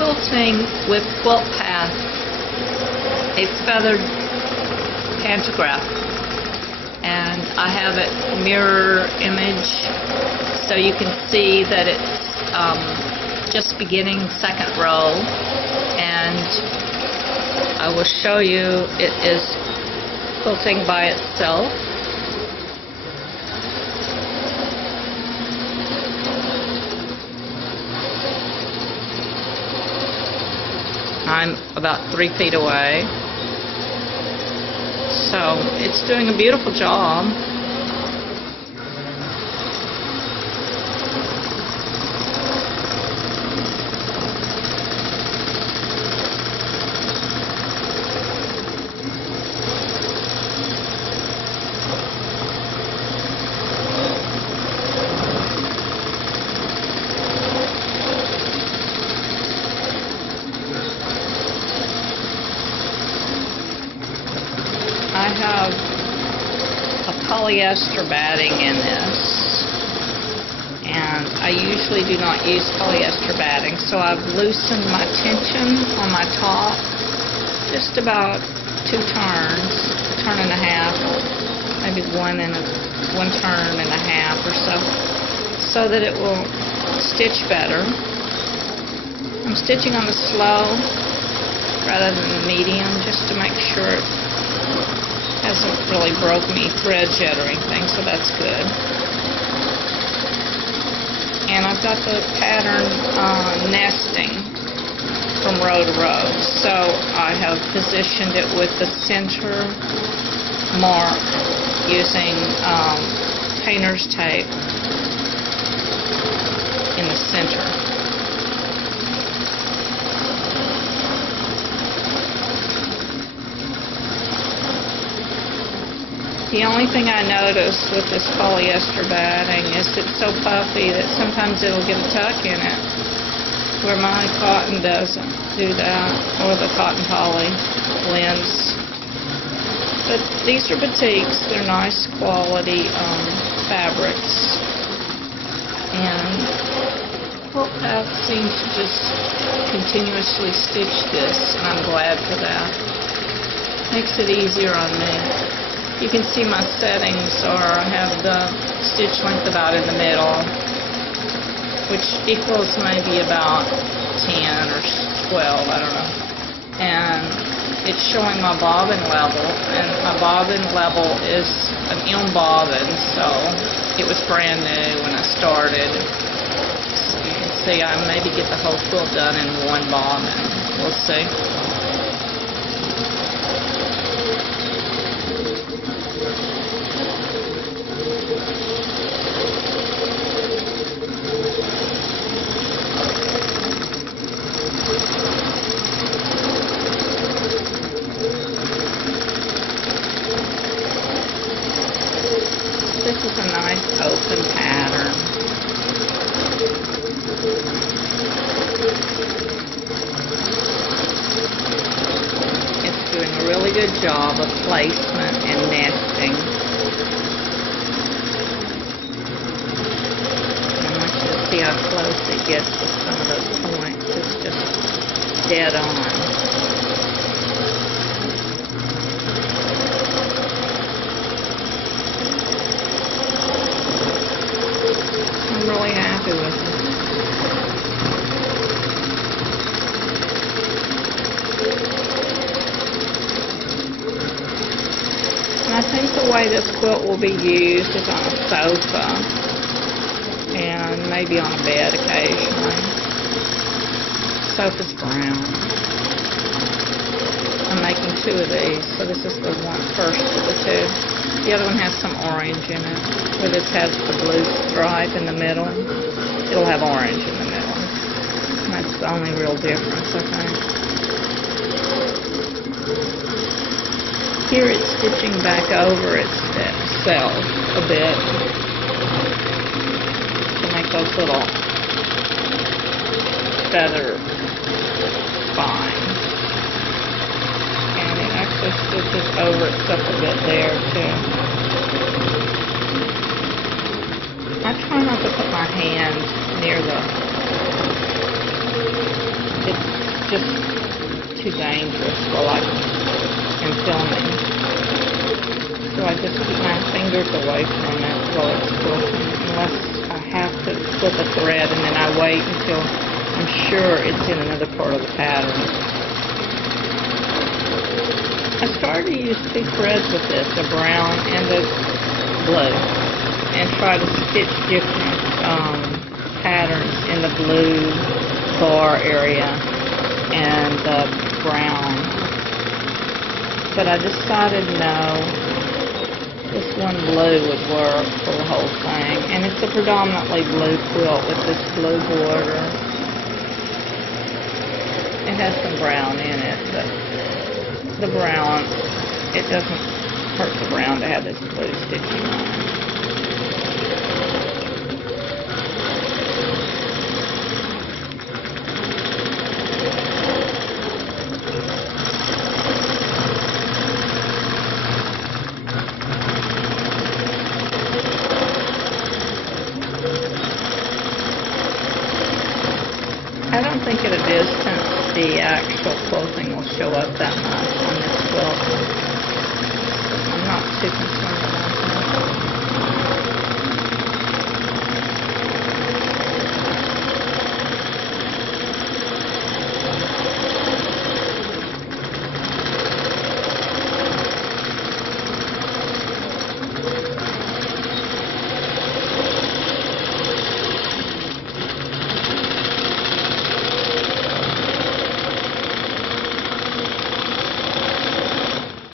quilting with Quilt Path, a feathered pantograph, and I have it mirror image so you can see that it's just beginning second row, and I will show you it is quilting by itself. I'm about 3 feet away, so it's doing a beautiful job. I have a polyester batting in this, and I usually do not use polyester batting, so I've loosened my tension on my top just about 2 turns, a turn and a half, maybe one turn and a half or so that it will stitch better. I'm stitching on the slow rather than the medium just to make sure it hasn't really broke any threads yet or anything, so that's good. And I've got the pattern nesting from row to row, so I have positioned it with the center mark using painter's tape in the center. The only thing I notice with this polyester batting is it's so puffy that sometimes it'll get a tuck in it, where my cotton doesn't do that, or the cotton poly blends. But these are batiks, they're nice quality fabrics, and Quilt Path seems to just continuously stitch this, and I'm glad for that. Makes it easier on me. You can see my settings are, I have the stitch length about in the middle, which equals maybe about 10 or 12, I don't know. And it's showing my bobbin level, and my bobbin level is an M bobbin, so it was brand new when I started. So you can see I maybe get the whole quilt done in one bobbin. We'll see. This is a nice open pattern. It's doing a really good job of placement and nesting. I want you to see how close it gets with some of those points. It's just dead on. I'm really happy with it. And I think the way this quilt will be used is on a sofa and maybe on a bed occasionally. Sofa's brown. I'm making 2 of these, so this is the first of the 2. The other one has some orange in it, where this has the blue stripe in the middle. It'll have orange in the middle. And that's the only real difference, I think. Here it's stitching back over itself a bit to make those little feather spines. And it actually stitches over itself a bit there too. I try not to put my hand near the too dangerous while I am filming. So I just keep my fingers away from it while it's quilting, unless I have to flip a thread, and then I wait until I'm sure it's in another part of the pattern. I started to use 2 threads with this, the brown and the blue, and try to stitch different patterns in the blue bar area and the brown. But I decided no, this one blue would work for the whole thing. And it's a predominantly blue quilt with this blue border. It has some brown in it, but the brown, it doesn't hurt the brown to have this blue stitching on it. I don't think at a distance the actual quilting will show up that much on this quilt. I'm not too concerned about